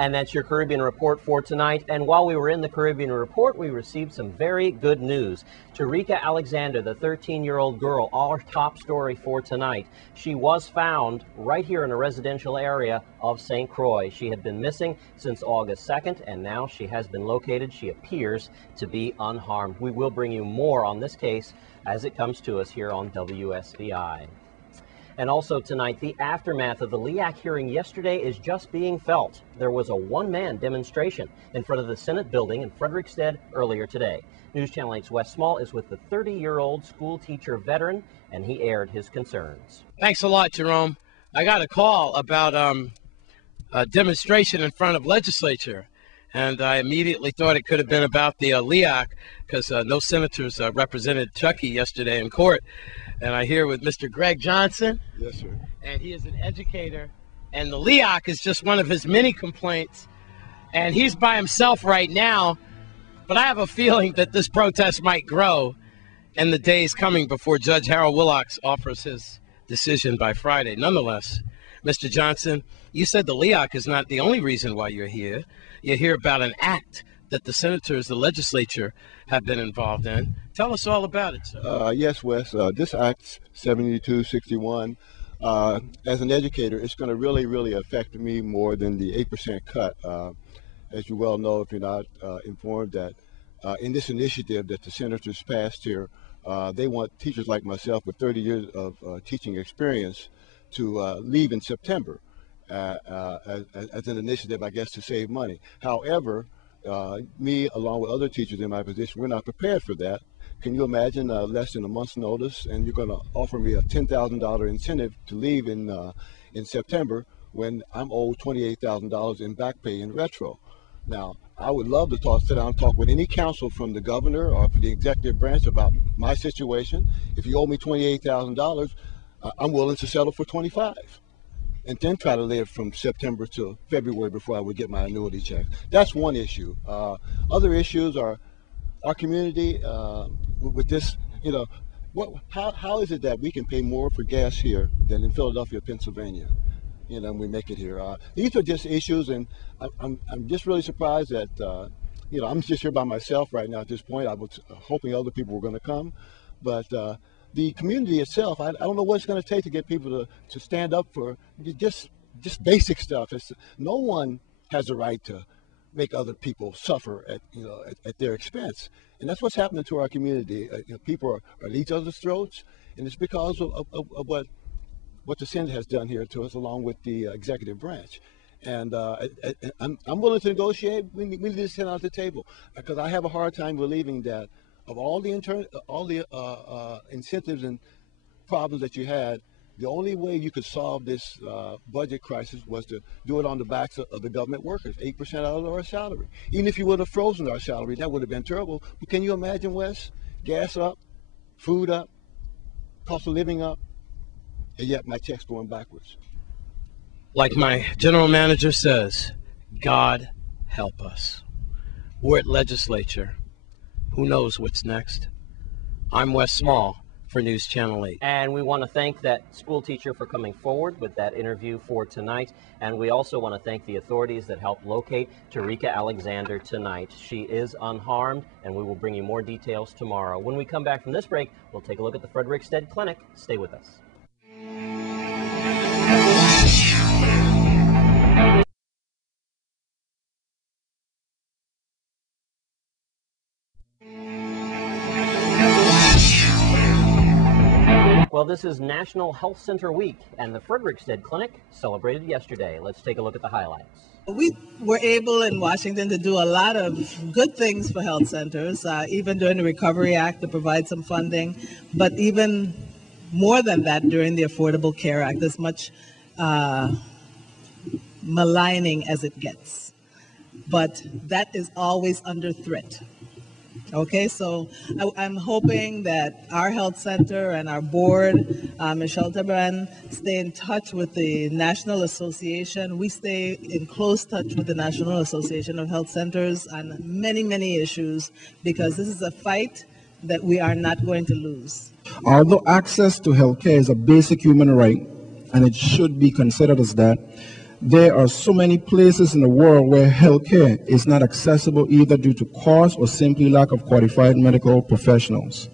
And that's your Caribbean Report for tonight. And while we were in the Caribbean Report, we received some very good news. Tarika Alexander, the 13-year-old girl, our top story for tonight. She was found right here in a residential area of St. Croix. She had been missing since August 2nd, and now she has been located. She appears to be unharmed. We will bring you more on this case as it comes to us here on WSBI. And also tonight, the aftermath of the LEAC hearing yesterday is just being felt. There was a one-man demonstration in front of the Senate building in Frederiksted earlier today. News Channel 8's Wes Small is with the 30-year-old school teacher veteran, and he aired his concerns. Thanks a lot, Jerome. I got a call about a demonstration in front of legislature, and I immediately thought it could have been about the LEAC because no senators represented Chucky yesterday in court. And I hear with Mr. Greg Johnson. Yes, sir. And he is an educator. And the LEAC is just one of his many complaints. And he's by himself right now. But I have a feeling that this protest might grow in the days coming before Judge Harold Willox offers his decision by Friday. Nonetheless, Mr. Johnson, you said the LEAC is not the only reason why you're here. You're here about an act that the senators, the legislature, have been involved in. Tell us all about it, sir. Yes, Wes. This Act 7261, as an educator, it's going to really affect me more than the 8% cut. As you well know, if you're not informed, that in this initiative that the senators passed here, they want teachers like myself with 30 years of teaching experience to leave in September as an initiative, I guess, to save money. However, me, along with other teachers in my position, we're not prepared for that. Can you imagine less than a month's notice, and you're going to offer me a $10,000 incentive to leave in September when I'm owed $28,000 in back pay in retro? Now, I would love to sit down and talk with any counsel from the governor or for the executive branch about my situation. If you owe me $28,000, I'm willing to settle for $25,000. And then try to live from September to February before I would get my annuity check. That's one issue. Other issues are our community with this, you know, how is it that we can pay more for gas here than in Philadelphia, Pennsylvania? You know, and we make it here. These are just issues, and I'm just really surprised that, you know, I'm just here by myself right now at this point. I was hoping other people were going to come, but the community itself, I don't know what it's going to take to get people to stand up for just basic stuff. No one has a right to make other people suffer at their expense, and that's what's happening to our community. You know, people are at each other's throats, and it's because of what the Senate has done here to us, along with the executive branch. And I'm willing to negotiate. We need to sit at the table, because I have a hard time believing that of all the incentives and problems that you had, the only way you could solve this budget crisis was to do it on the backs of the government workers, 8% out of our salary. Even if you would have frozen our salary, that would have been terrible. But can you imagine, Wes? Gas up, food up, cost of living up, and yet my check's going backwards. Like my general manager says, God help us. We're at legislature. Who knows what's next? I'm Wes Small for News Channel 8. And we want to thank that school teacher for coming forward with that interview for tonight. And we also want to thank the authorities that helped locate Tarika Alexander tonight. She is unharmed, and we will bring you more details tomorrow. When we come back from this break, we'll take a look at the Frederiksted Clinic. Stay with us. Well, this is National Health Center Week, and the Frederiksted Clinic celebrated yesterday. Let's take a look at the highlights. We were able in Washington to do a lot of good things for health centers, even during the Recovery Act to provide some funding, but even more than that during the Affordable Care Act, as much maligning as it gets. But that is always under threat. Okay, so I'm hoping that our health center and our board, Michelle Tabran, stay in touch with the National Association. We stay in close touch with the National Association of Health Centers on many, many issues, because this is a fight that we are not going to lose. Although access to health care is a basic human right, and it should be considered as that, there are so many places in the world where healthcare is not accessible either due to cost or simply lack of qualified medical professionals.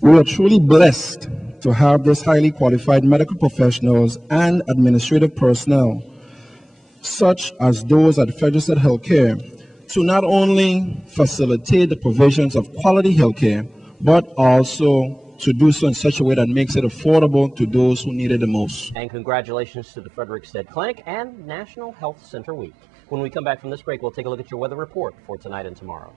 We are truly blessed to have these highly qualified medical professionals and administrative personnel, such as those at Federal State Healthcare, to not only facilitate the provisions of quality healthcare, but also to do so in such a way that makes it affordable to those who need it the most. And congratulations to the Frederick Stead Clinic and National Health Center Week. When we come back from this break, we'll take a look at your weather report for tonight and tomorrow.